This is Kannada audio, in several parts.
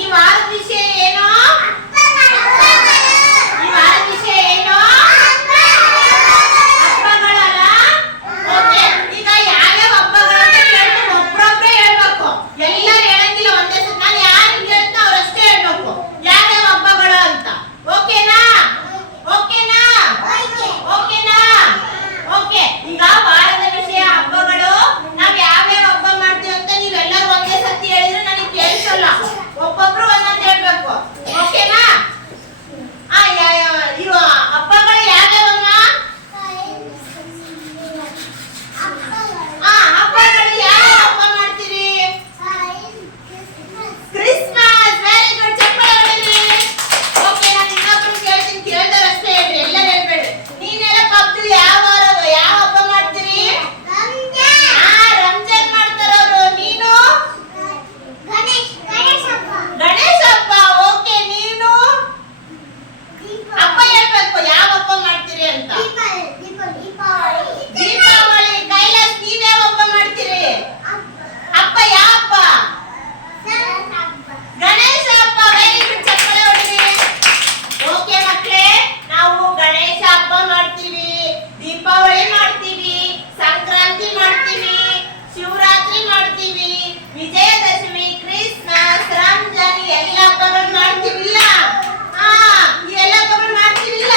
ಈ ವಾರದ ವಿಷಯ ಏನು? ಈ ವಾರದ ವಿಷಯ ಏನು? ಹಬ್ಬಗಳಲ್ಲ. ಓಕೆ, ಈಗ ಯಾವ್ಯಾವ ಹಬ್ಬಗಳು ಅಂತ ಕೇಳ್ತೀನಿ, ಒಬ್ಬೊಬ್ರೆ ಹೇಳ್ಬೇಕು. ಎಲ್ಲರೂ ಹೇಳಂಗಿಲ್ಲ ಒಂದೇ ಸಲ. ನಾನು ಯಾರು ಹೇಳ್ತಾ ಅವ್ರಷ್ಟೇ ಹೇಳ್ಬೇಕು ಯಾವ್ಯಾವ ಹಬ್ಬಗಳು ಅಂತ. ಓಕೆನಾ? ಓಕೆನಾ? ಓಕೆನಾ? ಓಕೆ, ಈಗ ವಾರದ ವಿಷಯ ಹಬ್ಬಗಳು. ನಾವ್ ಯಾವ್ಯಾವ ಹಬ್ಬ ಮಾಡ್ತೀವಿ ಅಂತ ನೀವೆಲ್ಲರೂ ಒಂದೇ ಸತಿ ಹೇಳಿದ್ರೆ ನನಗೆ ಕೇಳಿಸಲ್ಲ. ಒಬ್ಬೊಬ್ರು ಒಂದೊಂದು ಹೇಳ್ಬೇಕು. ಓಕೆನಾ? ಇವ ಹಬ್ಬಗಳು ಯಾವ್ಯಾವಮ್ಮ? ಹಬ್ಬಗಳು ಯಾವ ಹಬ್ಬ ಮಾಡ್ತೀರಿ? ಕ್ರಿಸ್ಮಸ್. ವೆರಿ ಗುಡ್, ಚಪ್ಪಾಳೆ ಹೊಡೀರಿ. ಓಕೆ, ನಾನು ಇನ್ನೊಬ್ರು ಕೇಳ್ತೀನಿ, ಕೇಳ್ದವ್ರಷ್ಟೇ ಹೇಳ್ರಿ, ಎಲ್ಲರೂ ಹೇಳ್ಬೇಡಿ. ನೀನ್ ಹೇಳಕ್ ಅಬ್ದುಲ್ ಯಾವ ಹಬ್ಬ ಮಾಡ್ತೀರಿ? ರಂಜಾನ್ ಮಾಡ್ತಾರ ಅವರು. ನೀನು? ಗಣೇಶ ಹಬ್ಬ. ಓಕೆ, ನೀನು ಹಬ್ಬ ಹೇಳ್ಬೇಕು ಯಾವ ಹಬ್ಬ ಮಾಡ್ತೀರಿ ಅಂತ. ದೀಪಾವಳಿ. ಕೈಲಾಸ್, ನೀವ್ಯಾವ ಹಬ್ಬ ಮಾಡ್ತೀರಿ? ಹಬ್ಬ ಯಾವ ಹಬ್ಬ? ಗಣೇಶ ಹಬ್ಬ. ವೆರಿ ಗುಡ್, ಚಪ್ಪಾಳೆ ಹೊಡೀರಿ. ಓಕೆ ಮಕ್ಕಳೇ, ನಾವು ಗಣೇಶ ಹಬ್ಬ ಮಾಡ್ತೀವಿ, ದೀಪಾವಳಿ ಮಾಡ್ತೀವಿ, ಸಂಕ್ರಾಂತಿ ಮಾಡ್ತೀವಿ, ಶಿವರಾತ್ರಿ ಮಾಡ್ತೀವಿ, ವಿಜಯದಶಮಿ, ಕ್ರಿಸ್ಮಸ್, ರಂಜಾನ್, ಎಲ್ಲ ಹಬ್ಬಗಳು ಮಾಡ್ತೀವಿಲ್ಲ? ಈ ಎಲ್ಲ ಹಬ್ಬಗಳು ಮಾಡ್ತೀವಿಲ್ಲ?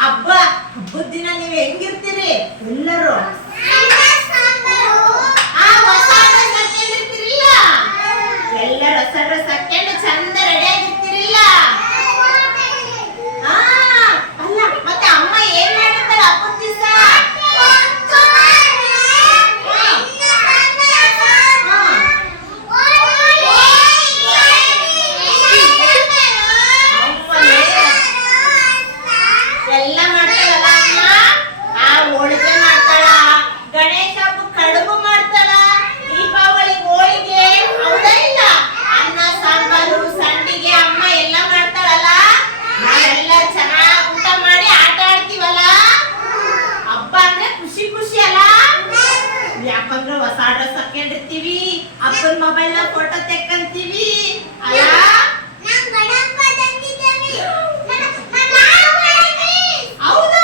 ಹಬ್ಬದ ದಿನ ನೀವು ಹೆಂಗಿರ್ತೀರಿ ಎಲ್ಲರೂ? ಹೊಸ ಡ್ರೆಸ್ ಹಾಕೊಂಡಿರ್ತೀರಿಲ್ಲ? ಎಲ್ಲರೂ ಹೊಸ ಡ್ರೆಸ್ ಹಾಕೊಂಡು ಚಂದ ರೆಡಿ ಆಗಿರ್ತೀರಿಲ್ಲ? ಅಲ್ಲ, ಮತ್ತೆ ಅಮ್ಮ ಏನ್ ಮಾಡಿರ್ತಾರೆ ಹಬ್ಬದ ದಿವಸ? ಎಲ್ಲ ಮಾಡ್ತಾಳಲ್ಲ ಅಮ್ಮ. ಹೋಳಿಗೆ ಮಾಡ್ತಾಳ, ಗಣೇಶ ಹಬ್ಬ ಕಡುಬು ಮಾಡ್ತಾಳ, ದೀಪಾವಳಿ ಹೋಳಿಗೆ, ಹೌದಾ ಇಲ್ಲ? ಅನ್ನ ಸಾಂಬಾರು, ಸಂಡಿಗೆ ಅಮ್ಮ ಎಲ್ಲ ಮಾಡ್ತಾಳಲ್ಲ. ನಾವೆಲ್ಲ ಚೆನ್ನಾಗಿ ಊಟ ಮಾಡಿ ಆಟ ಆಡ್ತೀವಲ್ಲ. ಹಬ್ಬ ಅಂದ್ರೆ ಖುಷಿ ಖುಷಿ ಅಲ್ಲ? ಯಾಕಂದ್ರೆ ಹೊಸ ಡ್ರೆಸ್ ಹಾಕೊಂಡಿರ್ತೀವಿ, ಅಪ್ಪನ ಮೊಬೈಲ್ ನ ಫೋಟೋ ತೆಕ್ಕಂತೀವಿ ಅಲ್ಲ? ಹೌದಾ?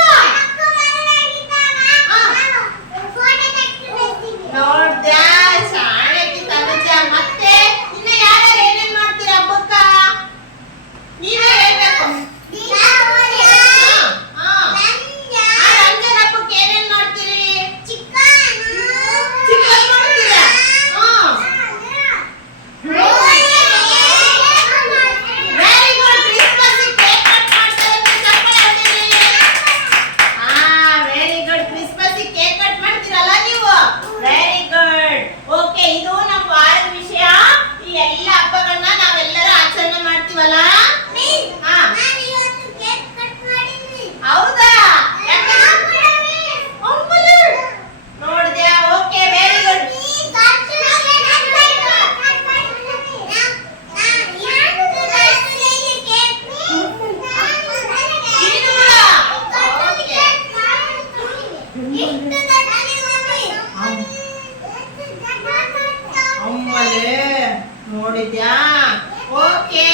ನೋಡ್ದ್ಯಾ, ಶಾಣೆಕಿ ತನುಜ. ಮತ್ತೆ ಇನ್ನ ಯಾರ್ಯಾರು ಏನೇನ್ ಮಾಡ್ತೀರಾ ಹಬ್ಬಕ್ಕ? ನೀವೇ ಹೇಳ್ಬೇಕು. ರಂಜಾನ್ ಹಬ್ಬಕ್ಕೆ ಏನೇನ್ ಮಾಡ್ತೀರಿ? ಚಿಕನ್ ಮಾಡ್ತೀರಾ? Very good. Christmas cake cut ಮಾಡ್ತಾರೆ ಅಂತ ಚಪ್ಪಾಳೆ ಹೊಡೀರಿ. Very good. Christmas cake cut ಮಾಡ್ತೀರಲ್ಲ ನೀವು? Very good. ಓಕೆ, ಇದು ನಮ್ಮ ವಾರದ ವಿಷಯ. ಈ ಎಲ್ಲ ಹಬ್ಬಗಳನ್ನ ನಾವೆಲ್ಲರೂ ಆಚರಣೆ ಮಾಡ್ತೀವಲ್ಲ? ಹೌದಾ? ನೋಡ್ದ್ಯಾ? Okay, very good. ನೋಡಿದ್ಯಾ? ಓಕೆ.